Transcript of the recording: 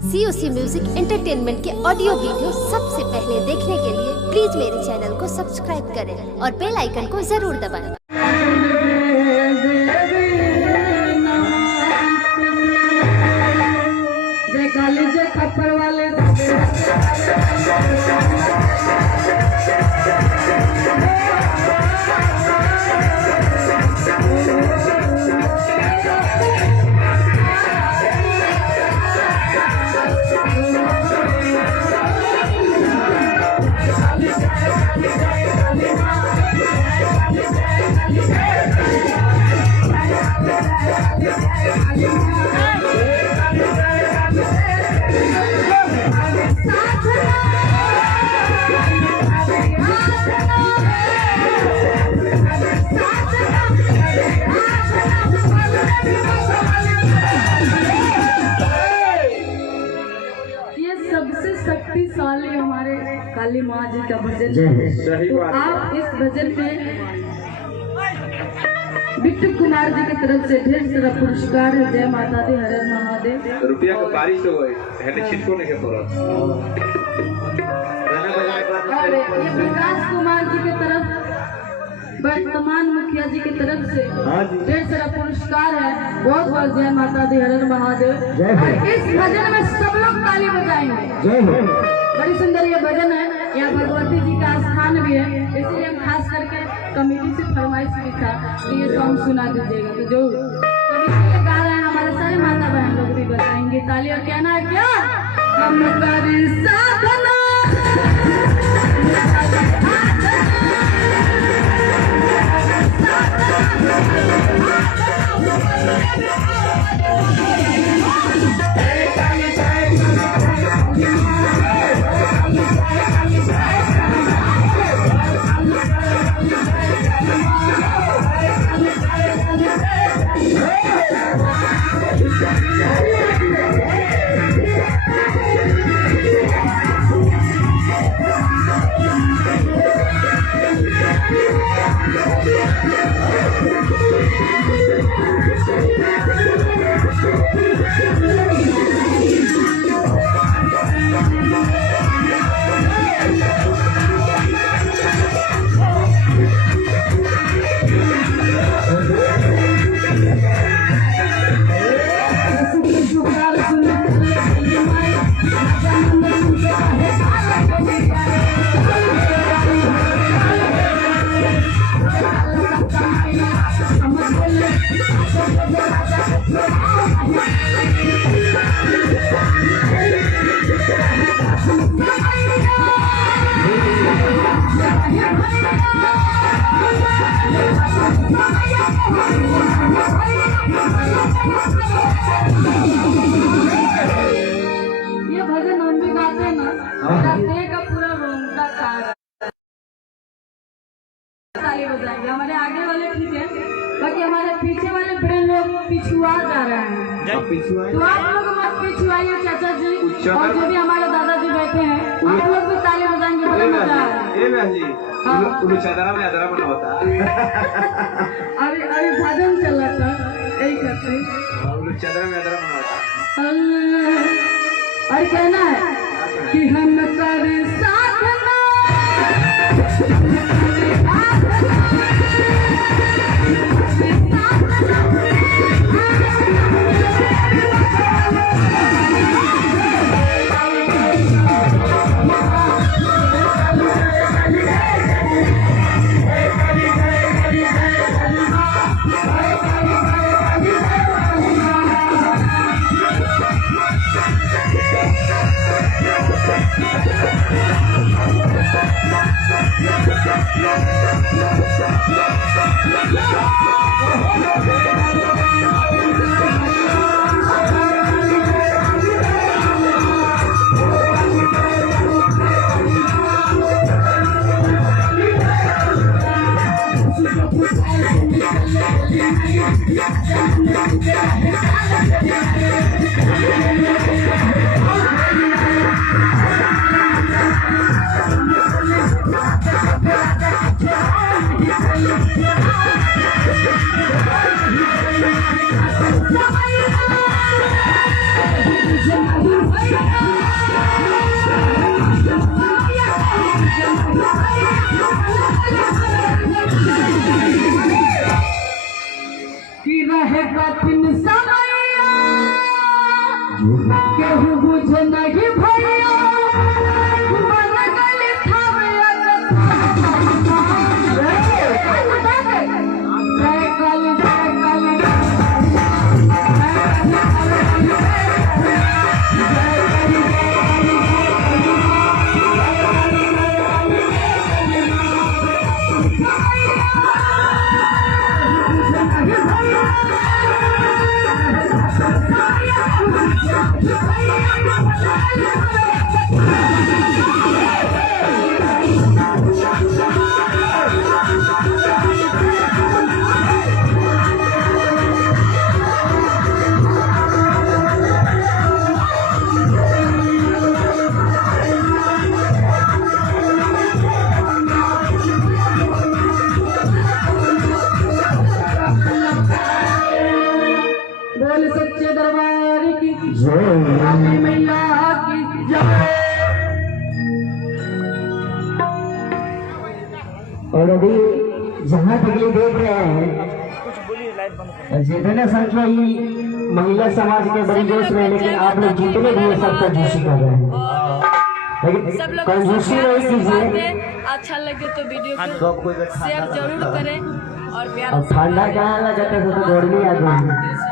COC music entertainment के audio video सबसे पहले देखने के लिए प्लीज मेरे चैनल को सब्सक्राइब करें और बेल आइकन को जरूर दबाएं। सबसे शक्तिशाली हमारे काली माँ जी का भजन है। तो आप इस भजन में बिट्टू कुमार जी की तरफ से ढेर सारा पुरस्कार है। जय माता दी, हर हर महादेव। रुपया का बारिश हो गई है, छिटको नहीं के पड़ा। और ये प्रकाश कुमार जी की तरफ, वर्तमान मुखिया जी की तरफ से ढेर सारा पुरस्कार है। बहुत बहुत जय माता दी, हर हर महादेव। और इस भजन में सब लोग ताली बजाएंगे। बड़ी सुंदर ये भजन है। यहाँ भगवती जी का स्थान भी है, इसलिए हम खास करके कमेटी से फरमाइश की था कि ये सॉन्ग सुना दीजिएगा। तो जो कभी गा रहे हैं हमारे सारे माता बहन लोग भी बताएंगे ताली। और कहना है क्या, हम करी साधना ये भजन हम भी गाते हैं ना, गाते का पूरा रोंगटा खा ताली बजाएंगे। हमारे आगे वाले ठीक है, बाकी हमारे पीछे वाले बड़े लोग पिछुआ जा रहे हैं। तो आप लोग मत पिछुआइए चाचा जी, और जो भी हमारे दादाजी बैठे हैं आप लोग भी ताली बजाएंगे। बड़ा मजा आ रहा है। अभी भजन चला था, यही करते और कहना है कि हम कर साधना कि रहे कठिन समय केहू बुझे नहीं भैया मन गली थावे बोल सच्चे दरबार की जय, मैया की जय। और अभी जहाँ तक ये देख रहे हैं जितने संख्या ही महिला समाज के बड़ी जोश में, लेकिन आप लोग जितने भी सब कंजूसी कर रहे हैं, लेकिन कंजूसी नहीं कीजिए। अच्छा लगे तो वीडियो को शेयर जरूर करें और प्यार ठंडा कहाँ लगा जाता है तो गर्मी आ गई।